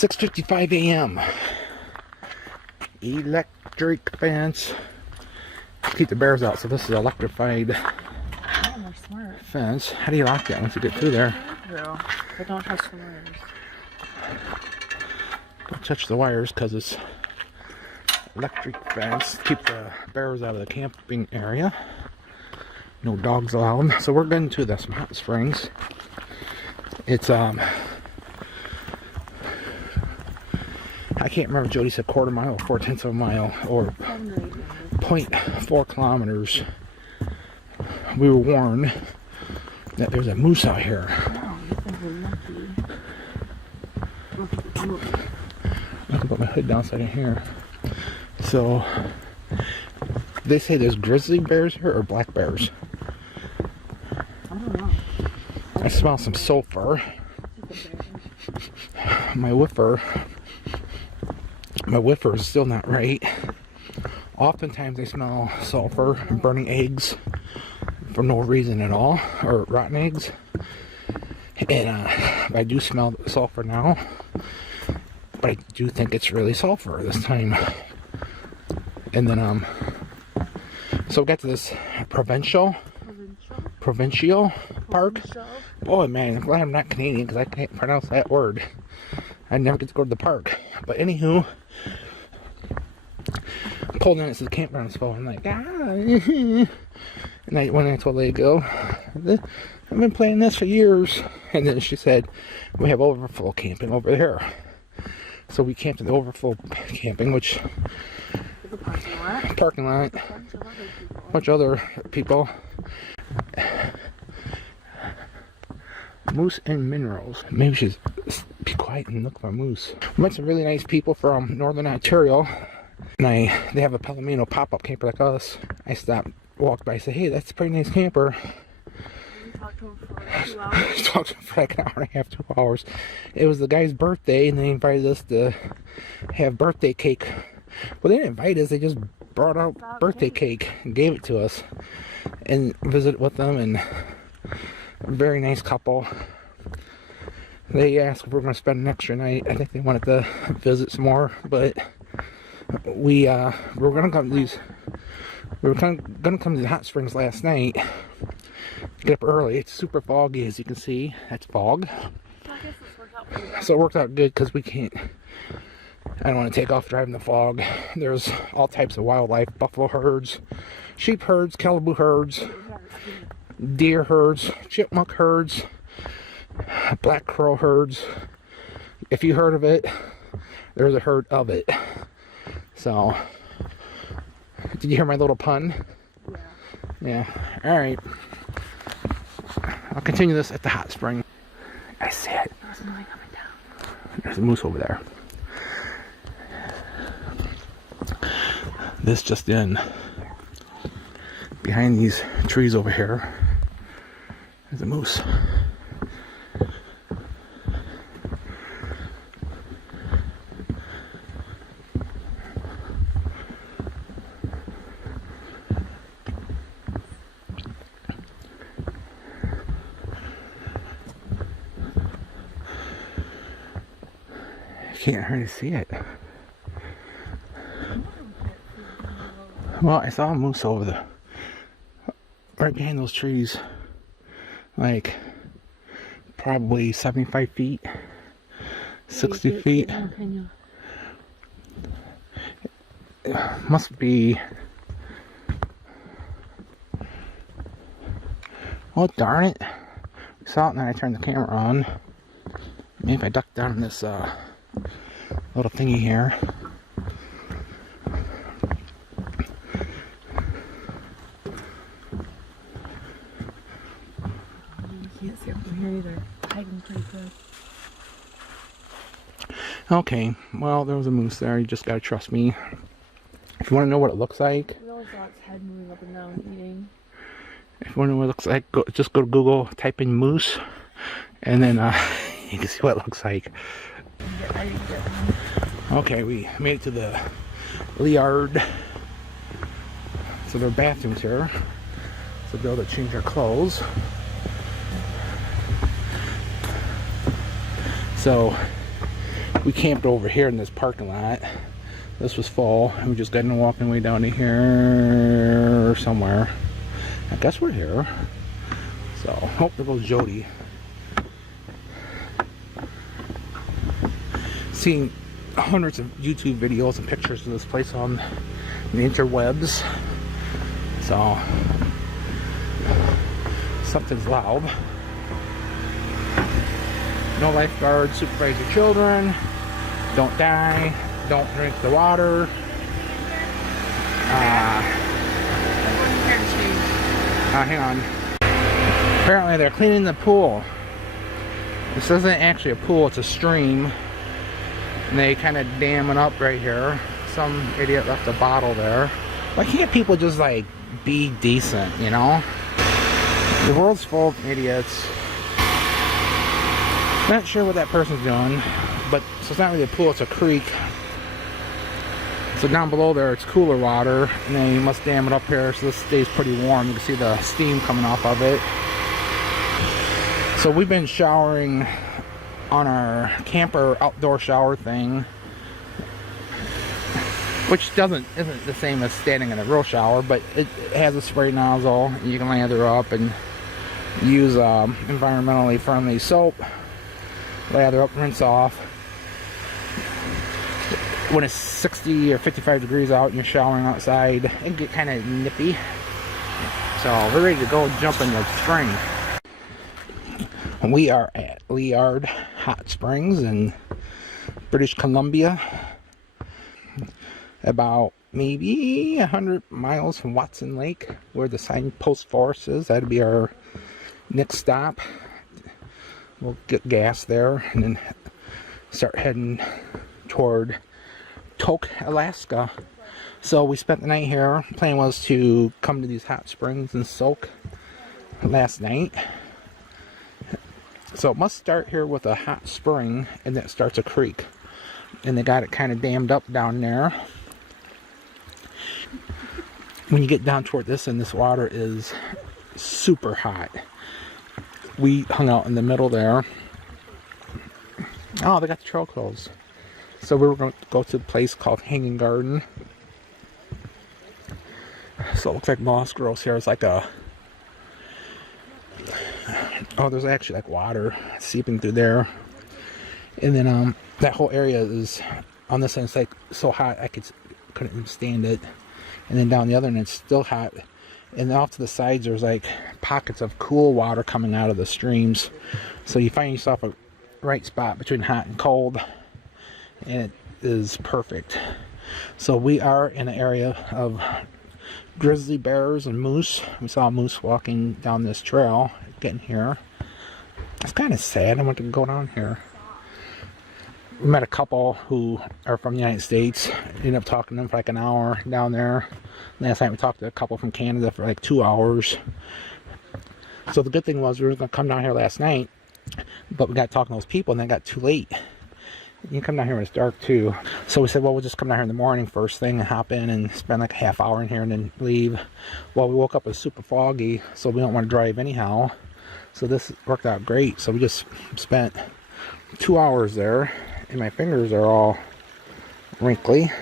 6:55 a.m. Electric fence. Keep the bears out. So this is electrified fence. How do you lock that once you get through there? But don't touch the wires. Don't touch the wires because it's electric fence. Keep the bears out of the camping area. No dogs allowed. So we're going to the hot springs. It's I can't remember. Jody said quarter mile or 4/10 of a mile or 0.4 kilometers. We were warned that there's a moose out here. I can put my hood down so I can hear. So they say there's grizzly bears here or black bears. I don't know. I smell some sulfur. My whiffer is still not right. Oftentimes I smell sulfur and burning eggs for no reason at all, or rotten eggs. And I do smell sulfur now, but I do think it's really sulfur this time. And then so we got to this provincial park. Boy, man, I'm glad I'm not Canadian because I can't pronounce that word. I never get to go to the park. But anywho, I pulled in, it says campground's full. I'm like, and when I told Lady go, I've been playing this for years. And then she said, we have overflow camping over there. So we camped in the overflow camping, which parking lot. A bunch of other people. Moose and minerals. Maybe we should be quiet and look for moose. We met some really nice people from Northern Ontario, and they have a Palomino pop-up camper like us. I stopped, walked by, said, "Hey, that's a pretty nice camper." We talked to him for 2 hours. Talked to him for like an hour and a half, 2 hours. It was the guy's birthday, and they invited us to have birthday cake. Well, they didn't invite us; they just brought out birthday cake and gave it to us, and visited with them. And a very nice couple. They asked if we were going to spend an extra night. I think they wanted to visit some more, but we were going to come to these. We were going to come to the hot springs last night. Get up early. It's super foggy, as you can see. That's fog. So it worked out good because we can't. I don't want to take off driving the fog. There's all types of wildlife: buffalo herds, sheep herds, caribou herds, deer herds, chipmunk herds, black crow herds. If you heard of it, there's a herd of it. So, did you hear my little pun? Yeah. Alright. I'll continue this at the hot spring. I see it. There's a moose over there. This just in. Behind these trees over here, there's a moose. I can't hardly see it. Well, I saw a moose over there. Right behind those trees, like probably 75 feet, 60 feet. It must be. Oh, darn it. I saw it and then I turned the camera on. Maybe if I duck down in this little thingy here. Okay, well, there was a moose there. You just gotta trust me. If you want to know what it looks like, We always saw its head moving up and down eating. if you want to know what it looks like, just go to Google, type in moose, and then you can see what it looks like. Okay, we made it to the yard. So there are bathrooms here. So we'll be able to change our clothes. So We camped over here in this parking lot. This was full, and we just got in walking way down to here somewhere. I guess we're here. So, oh, there goes Jody. Seeing hundreds of YouTube videos and pictures of this place on the interwebs. So, something's loud. No lifeguards, supervise your children. Don't die. Don't drink the water. Hang on. Apparently they're cleaning the pool. This isn't actually a pool, it's a stream. And they kind of dam it up right here. Some idiot left a bottle there. Why can't people just like be decent, you know? The world's full of idiots. Not sure what that person's doing, but so it's not really a pool, it's a creek. So down below there it's cooler water, and then you must dam it up here so this stays pretty warm. You can see the steam coming off of it. So we've been showering on our camper outdoor shower thing, which isn't the same as standing in a real shower, but it has a spray nozzle. You can lather up and use environmentally friendly soap. Lather up, rinse off. When it's 60 or 55 degrees out and you're showering outside, it can get kind of nippy. So we're ready to go jump in the spring. We are at Liard Hot Springs in British Columbia. About maybe 100 miles from Watson Lake, where the signpost forest is. That'd be our next stop. We'll get gas there and then start heading toward Tok, Alaska. So we spent the night here. Plan was to come to these hot springs and soak last night. So it must start here with a hot spring, and then it starts a creek. And they got it kind of dammed up down there. When you get down toward this, and this water is super hot. We hung out in the middle there. Oh, they got the trail closed. So we were going to go to a place called Hanging Garden. So it looks like moss grows here. It's like a... Oh, there's actually like water seeping through there. And then that whole area is... On this end, it's like so hot I couldn't even stand it. And then down the other end, it's still hot. And then off to the sides, there's like pockets of cool water coming out of the streams. So you find yourself a right spot between hot and cold. And it is perfect. So we are in an area of grizzly bears and moose. We saw a moose walking down this trail getting here. It's kind of sad. I want to go down here. We met a couple who are from the United States. Ended up talking to them for like an hour down there. Last night we talked to a couple from Canada for like 2 hours. So the good thing was we were going to come down here last night, but we got talking to those people and then it got too late. You can come down here when it's dark too. So we said, well, we'll just come down here in the morning first thing and hop in and spend like a half hour in here and then leave. Well, we woke up, it was super foggy, so we don't want to drive anyhow. So this worked out great. So we just spent 2 hours there. And my fingers are all wrinkly.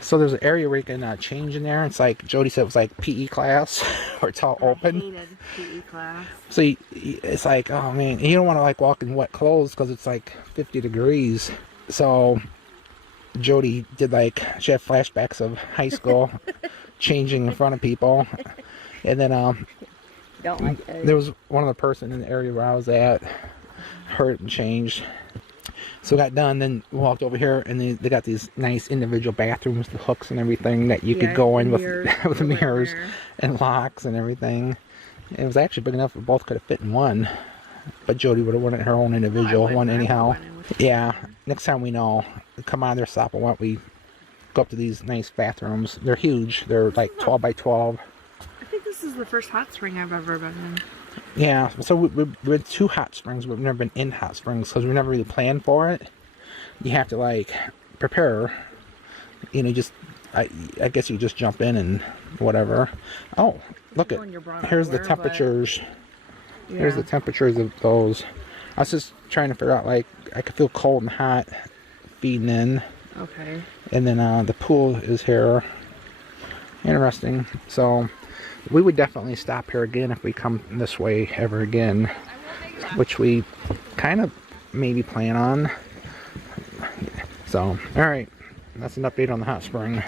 So there's an area where you can change in there. It's like Jody said, it was like PE class, where it's all open. I hated PE class. So it's like, oh man, you don't want to like walk in wet clothes because it's like 50 degrees. So Jody did like, she had flashbacks of high school, changing in front of people. And then Don't like it. there was one other person in the area where I was at, hurt and changed. So got done, then walked over here, and they got these nice individual bathrooms, the hooks and everything that you could go in with the mirrors and locks and everything. And it was actually big enough we both could have fit in one. But Jody would have wanted her own individual one anyhow. Yeah, next time we know, come on there, stop and what we go up to these nice bathrooms. They're huge. They're like 12 by 12. I think this is the first hot spring I've ever been in. Yeah, so we went to hot springs, but we've never been in hot springs because we never really planned for it. You have to like prepare, you know, just I guess you just jump in and whatever. Oh, look at, here's the temperatures. Here's the temperatures of those. I was just trying to figure out like I could feel cold and hot feeding in. Okay. And then the pool is here. Interesting. So we would definitely stop here again if we come this way ever again, which we kind of maybe plan on. So, all right, that's an update on the hot spring.